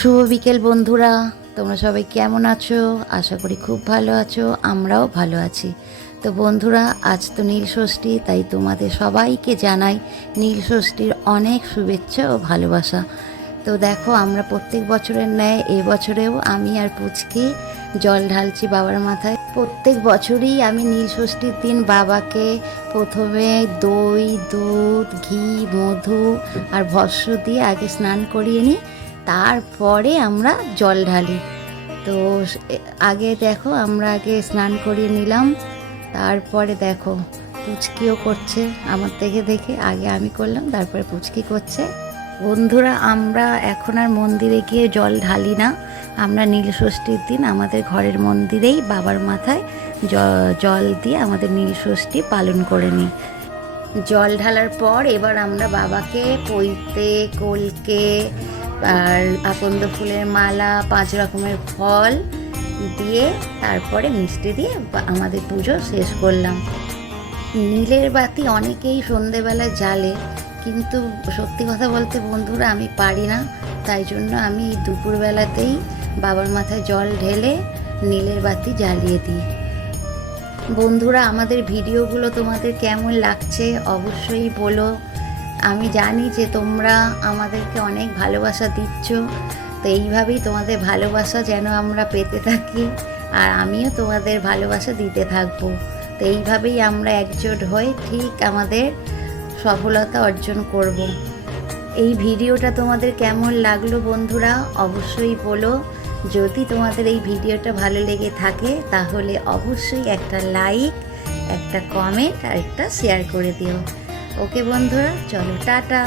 শুভ বিকেল বন্ধুরা, তোমরা সবাই কেমন আছো? আশা করি খুব ভালো আছো, আমরাও ভালো আছি। তো বন্ধুরা, আজ তো নীল ষষ্ঠী, তাই তোমাদের সবাইকে জানাই নীল ষষ্ঠীর অনেক শুভেচ্ছা ও ভালোবাসা। তো দেখো, আমরা প্রত্যেক বছরের ন্যায় এবছরেও আমি আর পুচকি জল ঢালছি বাবার মাথায়। প্রত্যেক বছরই আমি নীল ষষ্ঠীর দিন বাবাকে প্রথমে দই, দুধ, ঘি, মধু আর ভস্য দিয়ে আগে স্নান করিয়ে নিই, তারপরে আমরা জল ঢালি। তো আগে দেখো, আমরা আগে স্নান করিয়ে নিলাম, তারপরে দেখো পুচকিও করছে আমার দেখে দেখে। আগে আমি করলাম, তারপরে পুচকি করছে। বন্ধুরা, আমরা এখন আর মন্দিরে গিয়ে জল ঢালি না। আমরা নীল ষষ্ঠীর দিন আমাদের ঘরের মন্দিরেই বাবার মাথায় জল দিয়ে আমাদের নীল ষষ্ঠী পালন করে নিই। জল ঢালার পর এবার আমরা বাবাকে পৈতে, কলকে আর আকন্দ ফুলের মালা, 5 রকমের ফল দিয়ে তারপরে মিষ্টি দিয়ে আমাদের পুজো শেষ করলাম। নীলের বাতি অনেকেই সন্ধেবেলা জ্বালে, কিন্তু সত্যি কথা বলতে বন্ধুরা, আমি পারি না। তাই জন্য আমি দুপুরবেলাতেই বাবার মাথায় জল ঢেলে নীলের বাতি জ্বালিয়ে দিই। বন্ধুরা, আমাদের ভিডিওগুলো তোমাদের কেমন লাগছে অবশ্যই বলো। আমি জানি যে তোমরা আমাদেরকে অনেক ভালোবাসা দিচ্ছ, তো এইভাবেই তোমাদের ভালোবাসা যেন আমরা পেতে থাকি, আর আমিও তোমাদের ভালোবাসা দিতে থাকবো। তো এইভাবেই আমরা একজোট হয়ে ঠিক আমাদের সফলতা অর্জন করব। এই ভিডিওটা তোমাদের কেমন লাগলো বন্ধুরা অবশ্যই বলো। যদি তোমাদের এই ভিডিওটা ভালো লেগে থাকে তাহলে অবশ্যই একটা লাইক, একটা কমেন্ট আর একটা শেয়ার করে দিও। ওকে বন্ধুরা, চলো টাটা।